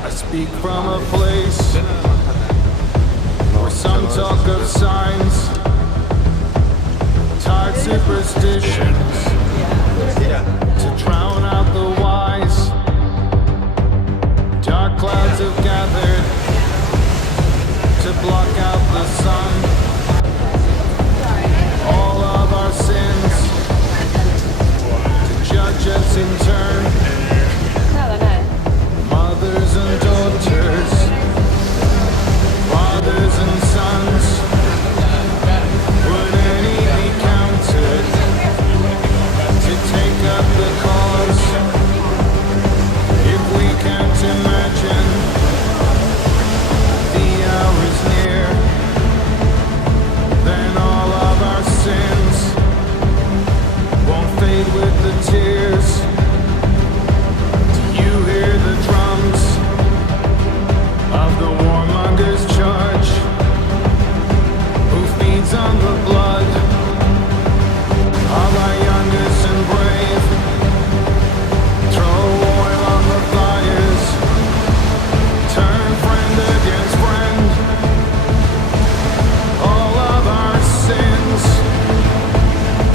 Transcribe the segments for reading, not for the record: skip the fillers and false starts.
I speak from a place where some talk of signs, tired superstitions to drown out the wise. Dark clouds have gathered to block out the sun. All of our sins to judge us in turn. Mothers and daughters, fathers and sons, would any be counted to take up the cause? If we can't imagine the hour is near, then all of our sins won't fade with the tears. You hear the drums of the warmonger's charge, who feeds on the blood of our youngest and brave. Throw oil on the fires, turn friend against friend. All of our sins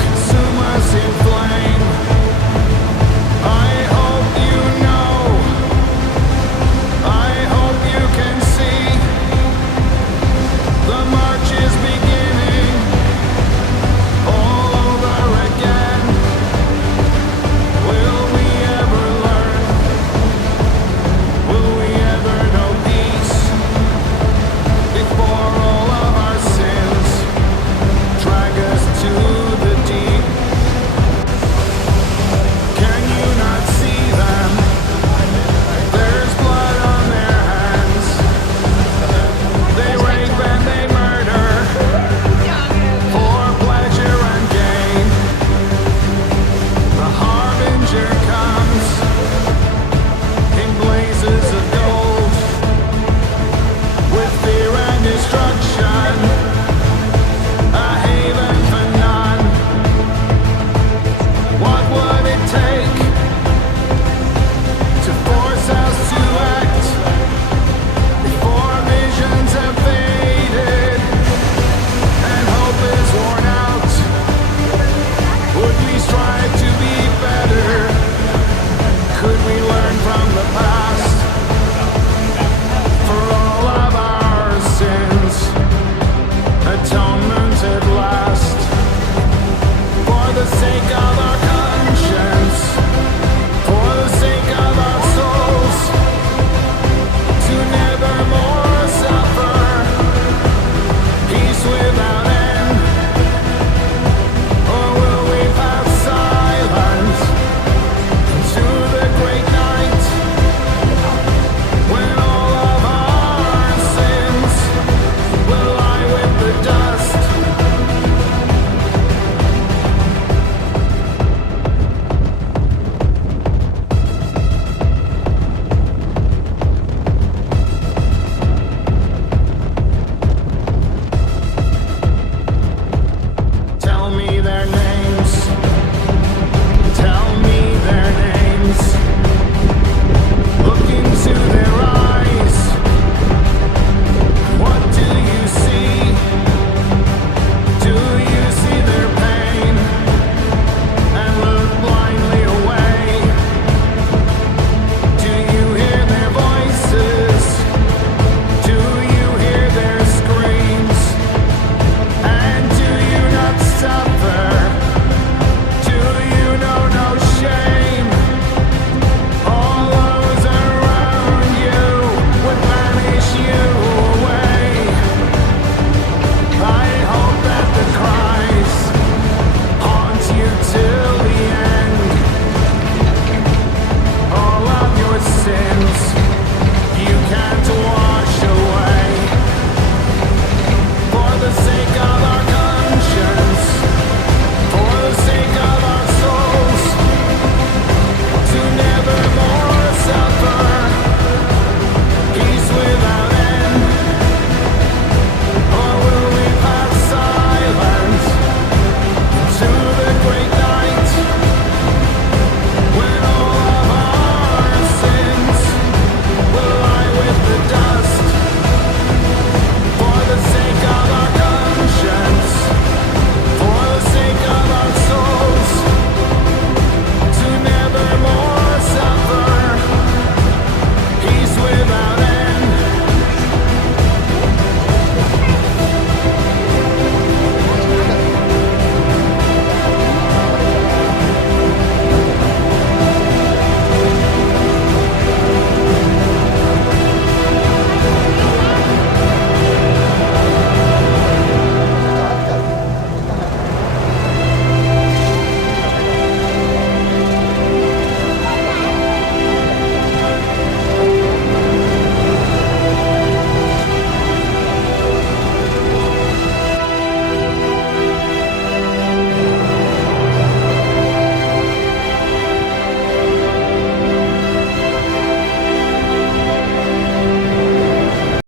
consume us in flame. I hope you know, I hope you can see, the march is beginning all over again. Will we ever learn? Will we ever know peace before all of our sins drag us to the deep? Can you not see them? There's blood on their hands. They rape and they murder for pleasure and gain. The harbinger comes in blazes of gold, with fear and destruction.